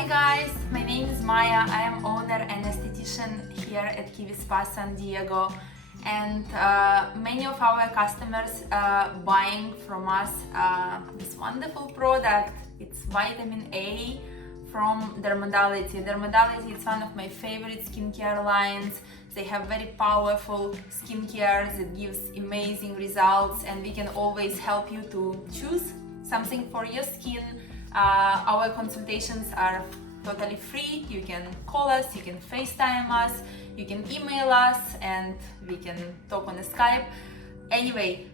Hi guys, my name is Maya. I am owner and esthetician here at Kiwi Spa San Diego, and many of our customers buying from us this wonderful product. It's vitamin A from Dermality. Dermality is one of my favorite skincare lines. They have very powerful skincare that gives amazing results, and we can always help you to choose something for your skin. Our consultations are totally free. You can call us, you can FaceTime us, you can email us, and we can talk on Skype. Anyway,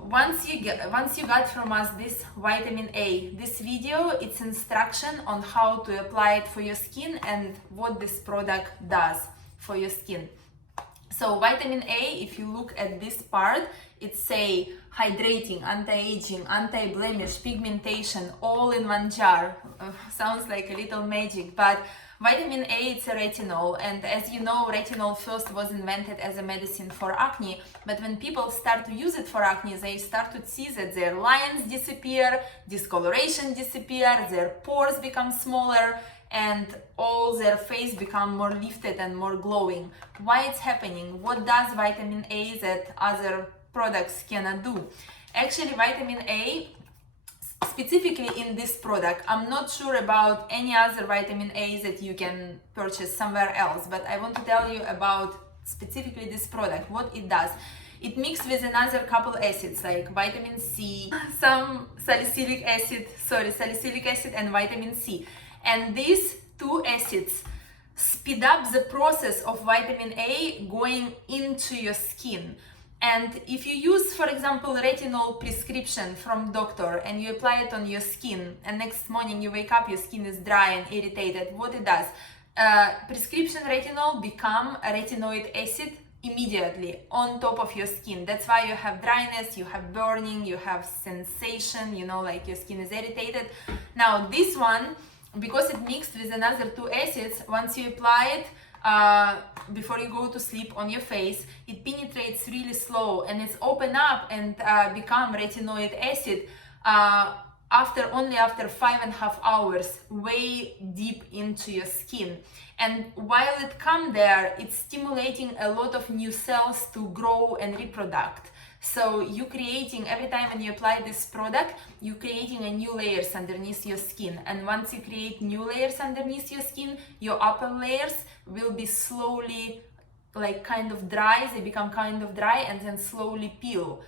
once you got from us this vitamin A, this video, it's instruction on how to apply it for your skin and what this product does for your skin. So vitamin A, if you look at this part, it's say hydrating, anti-aging, anti-blemish, pigmentation, all in one jar. Sounds like a little magic, but vitamin A, it's a retinol, and as you know, retinol first was invented as a medicine for acne, but when people start to use it for acne, they start to see that their lines disappear, discoloration disappear, their pores become smaller, and all their face become more lifted and more glowing. Why it's happening? What does vitamin A that other products cannot do? Actually, vitamin A, specifically in this product, I'm not sure about any other vitamin A that you can purchase somewhere else, but I want to tell you about specifically this product, what it does. It mixed with another couple acids like vitamin C, some salicylic acid and vitamin C. And these two acids speed up the process of vitamin A going into your skin. And if you use, for example, retinol prescription from doctor and you apply it on your skin, and next morning you wake up, your skin is dry and irritated, what it does? Prescription retinol become a retinoid acid immediately on top of your skin. That's why you have dryness, you have burning, you have sensation, you know, like your skin is irritated. Now this one, because it mixed with another two acids, once you apply it before you go to sleep on your face, it penetrates really slow and it's open up and become retinoid acid after 5.5 hours, way deep into your skin. And while it come there, it's stimulating a lot of new cells to grow and reproduct. So you creating, every time when you apply this product, you creating a new layers underneath your skin. And once you create new layers underneath your skin, your upper layers will be slowly like kind of dry, they become kind of dry and then slowly peel.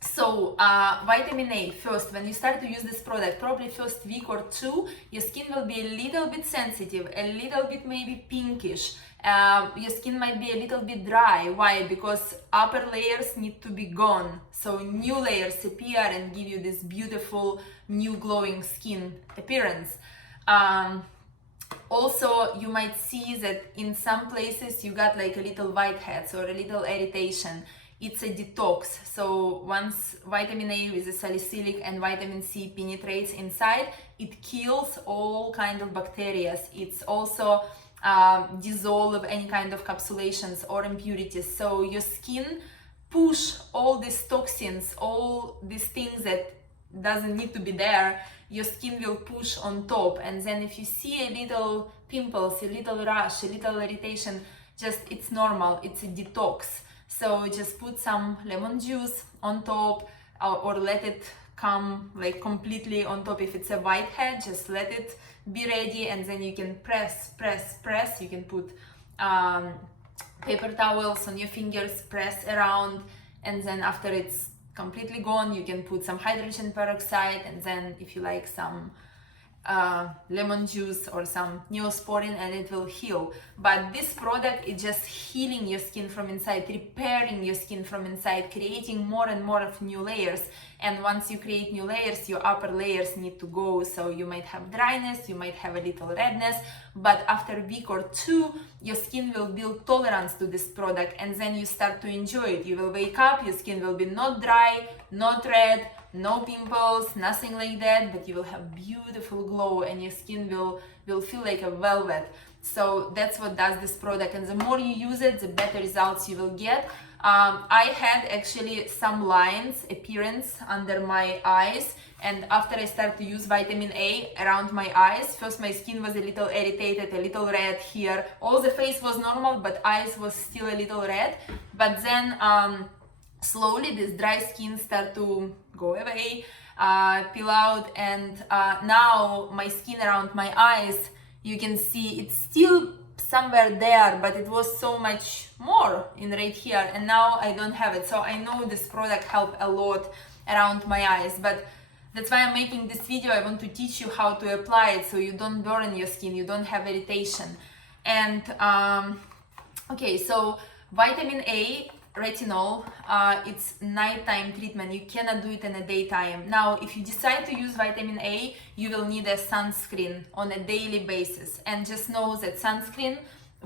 So vitamin A, first, when you start to use this product, probably first week or two, your skin will be a little bit sensitive, a little bit maybe pinkish. Your skin might be a little bit dry. Why? Because upper layers need to be gone. So new layers appear and give you this beautiful new glowing skin appearance. Also, you might see that in some places you got like a little whiteheads or a little irritation. It's a detox. So once vitamin A with the salicylic and vitamin C penetrates inside, it kills all kind of bacteria. It's also dissolve any kind of capsulations or impurities. So your skin push all these toxins, all these things that doesn't need to be there, your skin will push on top. And then if you see a little pimples, a little rash, a little irritation, just it's normal, it's a detox. So just put some lemon juice on top or let it come like completely on top. If it's a whitehead, just let it be ready, and then you can press. You can put paper towels on your fingers, press around, and then after it's completely gone, you can put some hydrogen peroxide, and then if you like some lemon juice or some neosporin, and it will heal. But this product is just healing your skin from inside, repairing your skin from inside, creating more and more of new layers. And once you create new layers, your upper layers need to go. So you might have dryness, you might have a little redness, but after a week or two, your skin will build tolerance to this product, and then you start to enjoy it. You will wake up, your skin will be not dry, not red, no pimples, nothing like that, but you will have beautiful glow and your skin will feel like a velvet. So that's what does this product, and the more you use it, the better results you will get. I had actually some lines appearance under my eyes, and after I started to use vitamin A around my eyes, first my skin was a little irritated, a little red here. All the face was normal, but eyes was still a little red. But then slowly this dry skin start to go away, peel out, and now my skin around my eyes, you can see it's still somewhere there, but it was so much more in right here, and now I don't have it. So I know this product helped a lot around my eyes, but that's why I'm making this video. I want to teach you how to apply it so you don't burn your skin, you don't have irritation. And okay, so vitamin A, retinol, it's nighttime treatment. You cannot do it in the daytime. Now, if you decide to use vitamin A, you will need a sunscreen on a daily basis. And just know that sunscreen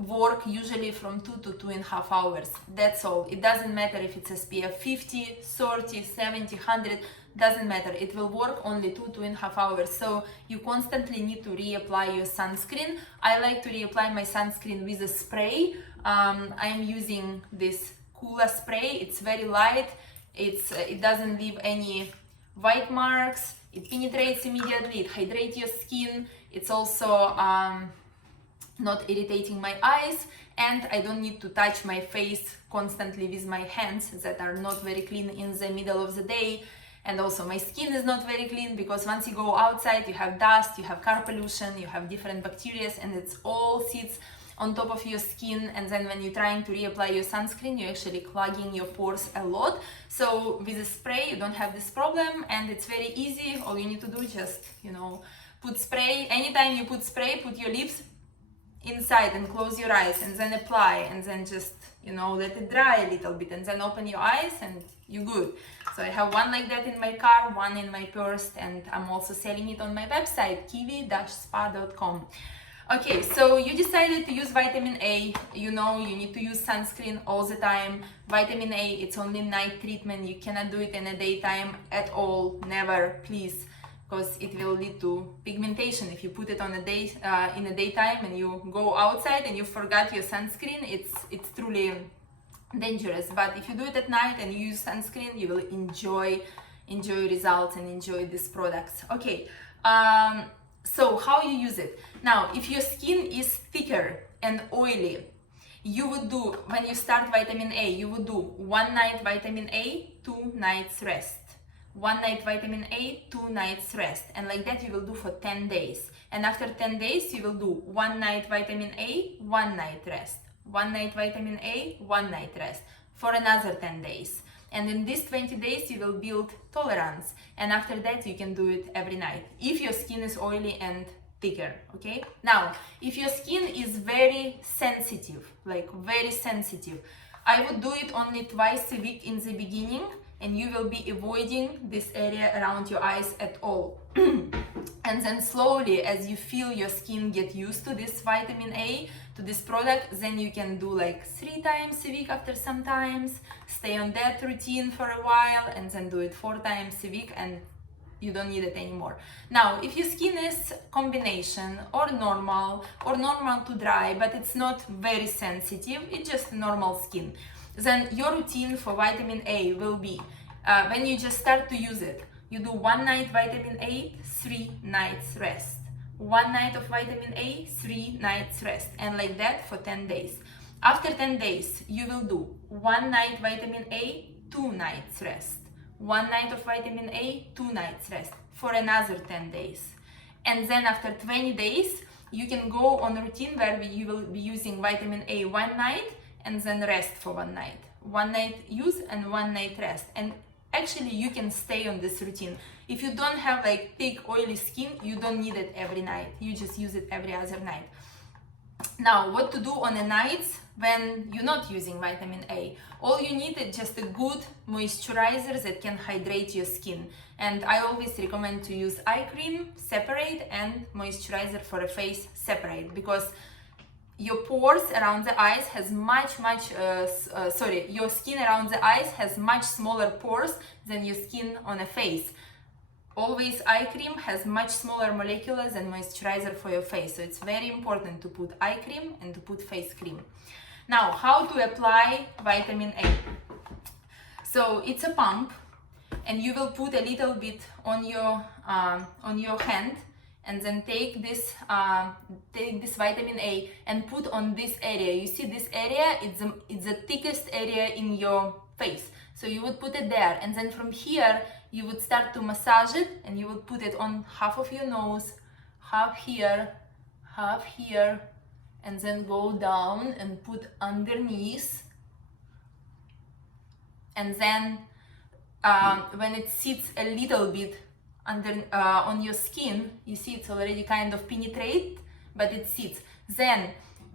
work usually from 2 to 2.5 hours. That's all. It doesn't matter if it's SPF 50, 30, 70, 100, doesn't matter. It will work only 2.5 hours. So you constantly need to reapply your sunscreen. I like to reapply my sunscreen with a spray. I'm using this Cooler spray. It's very light. It doesn't leave any white marks. It penetrates immediately. It hydrates your skin. It's also not irritating my eyes, and I don't need to touch my face constantly with my hands that are not very clean in the middle of the day. And also my skin is not very clean because once you go outside, you have dust, you have car pollution, you have different bacteria, and it's all sits on top of your skin. And then when you're trying to reapply your sunscreen, you're actually clogging your pores a lot. So with a spray, you don't have this problem, and it's very easy. All you need to do is just, put spray. Anytime you put spray, put your lips inside and close your eyes, and then apply, and then just, let it dry a little bit, and then open your eyes, and you're good. So I have one like that in my car, one in my purse, and I'm also selling it on my website, kiwi-spa.com. Okay, so you decided to use vitamin A. You need to use sunscreen all the time. Vitamin A, it's only night treatment. You cannot do it in the daytime at all, never, please, because it will lead to pigmentation. If you put it on a day in the daytime and you go outside and you forgot your sunscreen, it's truly dangerous. But if you do it at night and you use sunscreen, you will enjoy results and enjoy these products. Okay. So how you use it? Now, if your skin is thicker and oily, you would do, when you start vitamin A, you would do 1 night vitamin A, 2 nights rest. 1 night vitamin A, 2 nights rest. And like that you will do for 10 days. And after 10 days, you will do 1 night vitamin A, 1 night rest. 1 night vitamin A, 1 night rest for another 10 days. And in these 20 days, you will build tolerance. And after that, you can do it every night if your skin is oily and thicker, okay? Now, if your skin is very sensitive, I would do it only twice a week in the beginning, and you will be avoiding this area around your eyes at all. And then slowly, as you feel your skin get used to this vitamin A, to this product, then you can do like 3 times a week after some times, stay on that routine for a while, and then do it 4 times a week, and you don't need it anymore. Now, if your skin is combination or normal to dry, but it's not very sensitive, it's just normal skin, then your routine for vitamin A will be, when you just start to use it, you do 1 night vitamin A, 3 nights rest. 1 night of vitamin A, 3 nights rest, and like that for 10 days. After 10 days, you will do 1 night vitamin A, 2 nights rest. 1 night of vitamin A, 2 nights rest for another 10 days. And then after 20 days, you can go on a routine where you will be using vitamin A 1 night and then rest for 1 night. 1 night use and 1 night rest. And actually, you can stay on this routine. If you don't have like thick, oily skin, you don't need it every night. You just use it every other night. Now, what to do on the nights when you're not using vitamin A? All you need is just a good moisturizer that can hydrate your skin. And I always recommend to use eye cream separate and moisturizer for a face separate, because your pores around the eyes has your skin around the eyes has much smaller pores than your skin on a face. Always eye cream has much smaller molecules than moisturizer for your face. So it's very important to put eye cream and to put face cream. Now, how to apply vitamin A? So it's a pump, and you will put a little bit on your hand, and then take this vitamin A and put on this area. You see this area, it's the thickest area in your face. So you would put it there, and then from here you would start to massage it, and you would put it on half of your nose, half here, and then go down and put underneath. And then when it sits a little bit under on your skin, you see it's already kind of penetrate, but it sits. Then,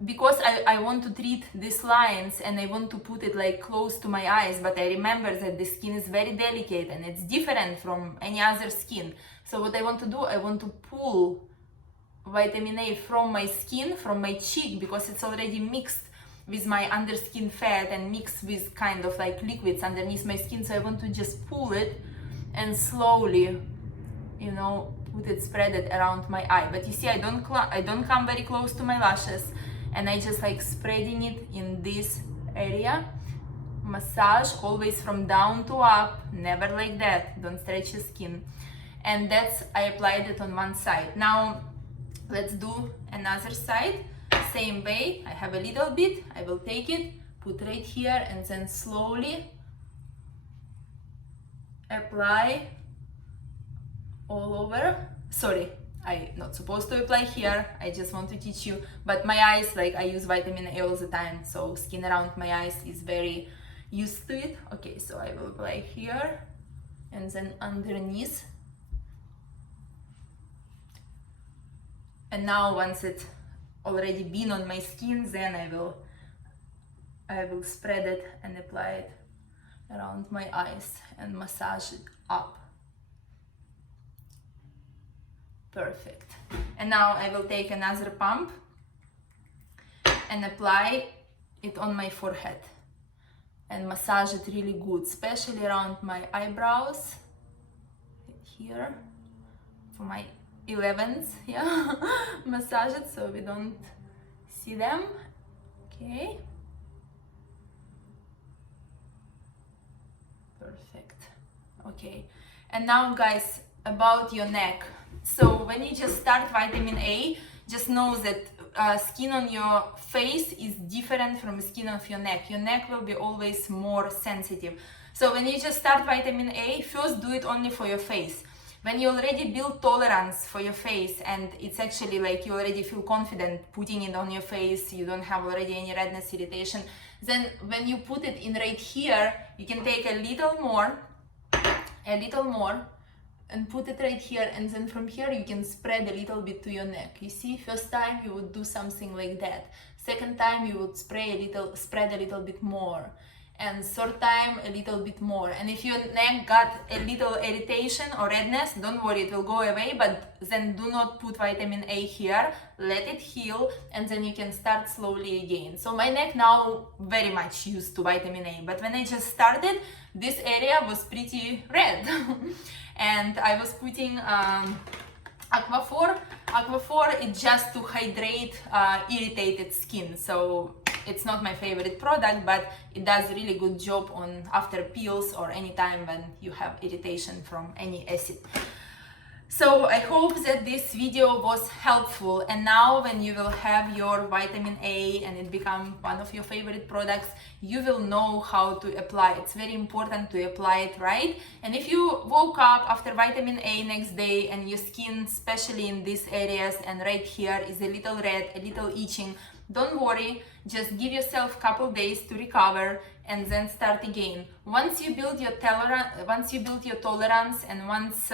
because I want to treat these lines and I want to put it like close to my eyes, but I remember that the skin is very delicate and it's different from any other skin. So what I want to do, I want to pull vitamin A from my skin, from my cheek, because it's already mixed with my underskin fat and mixed with kind of like liquids underneath my skin. So I want to just pull it and slowly, you know, spread it around my eye. But you see, I don't come very close to my lashes, and I just like spreading it in this area. Massage always from down to up, never like that, don't stretch your skin. And that's, I applied it on one side. Now let's do another side. Same way, I have a little bit, I will take it, put right here, and then slowly apply all over. Sorry, I'm not supposed to apply here, I just want to teach you. But my eyes, like I use vitamin A all the time, so skin around my eyes is very used to it. Okay, so I will apply here and then underneath. And now once it's already been on my skin, then I will spread it and apply it around my eyes and massage it up. Perfect. And now I will take another pump and apply it on my forehead and massage it really good, especially around my eyebrows, here, for my 11s, yeah. Massage it so we don't see them. Okay. Perfect. Okay. And now guys, about your neck. So when you just start vitamin A, just know that skin on your face is different from skin of your neck. Your neck will be always more sensitive. So when you just start vitamin A, first do it only for your face. When you already build tolerance for your face and it's actually like you already feel confident putting it on your face, you don't have already any redness, irritation, then when you put it in right here, you can take a little more and put it right here, and then from here you can spread a little bit to your neck. You see, first time you would do something like that, second time you would spread a little bit more, and third time a little bit more. And if your neck got a little irritation or redness, don't worry, it will go away, but then do not put vitamin A here, let it heal, and then you can start slowly again. So my neck now very much used to vitamin A, but when I just started, this area was pretty red. And I was putting Aquaphor. Aquaphor is just to hydrate irritated skin. So it's not my favorite product, but it does a really good job on after peels or any time when you have irritation from any acid. So I hope that this video was helpful, and now when you will have your vitamin A and it become one of your favorite products, you will know how to apply it. It's very important to apply it right. And if you woke up after vitamin A next day and your skin, especially in these areas and right here, is a little red, a little itching, don't worry, just give yourself a couple days to recover and then start again. Once you build your tolerance, and once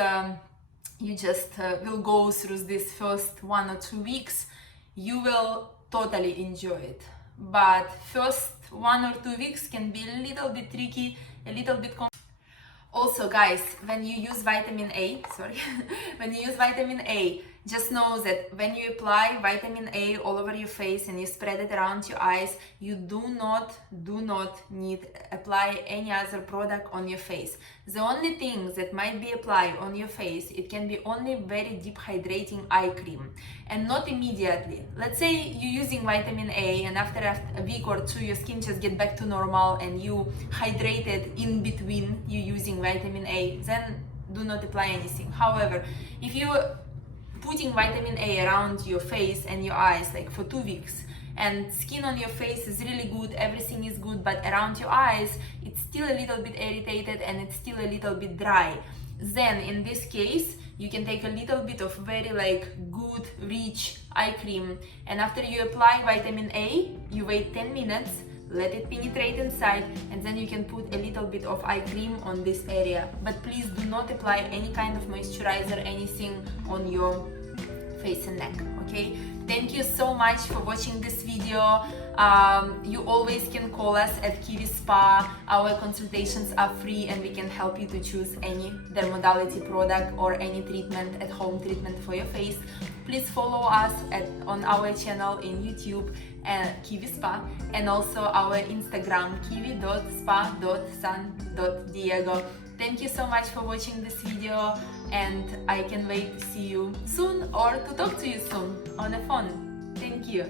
you just will go through this first 1 or 2 weeks, you will totally enjoy it. But first 1 or 2 weeks can be a little bit tricky, a little bit Also guys, when you use vitamin A, when you use vitamin A, Just know that when you apply vitamin A all over your face and you spread it around your eyes, you do not need apply any other product on your face. The only thing that might be applied on your face, it can be only very deep hydrating eye cream, and not immediately. Let's say you're using vitamin A and after a week or two your skin just get back to normal and you hydrated in between you using vitamin A, then do not apply anything. However, if you putting vitamin A around your face and your eyes like for 2 weeks, and skin on your face is really good, everything is good, but around your eyes it's still a little bit irritated and it's still a little bit dry, then in this case you can take a little bit of very like good rich eye cream, and after you apply vitamin A you wait 10 minutes, let it penetrate inside, and then you can put a little bit of eye cream on this area. But please do not apply any kind of moisturizer, anything on your face and neck, okay? Thank you so much for watching this video. You always can call us at Kiwi Spa. Our consultations are free and we can help you to choose any dermodality product or any treatment, at home treatment for your face. Please follow us on our channel in YouTube, Kiwi Spa, and also our Instagram, kiwi.spa.san.diego. Thank you so much for watching this video, and I can wait to see you soon or to talk to you soon on the phone. Thank you.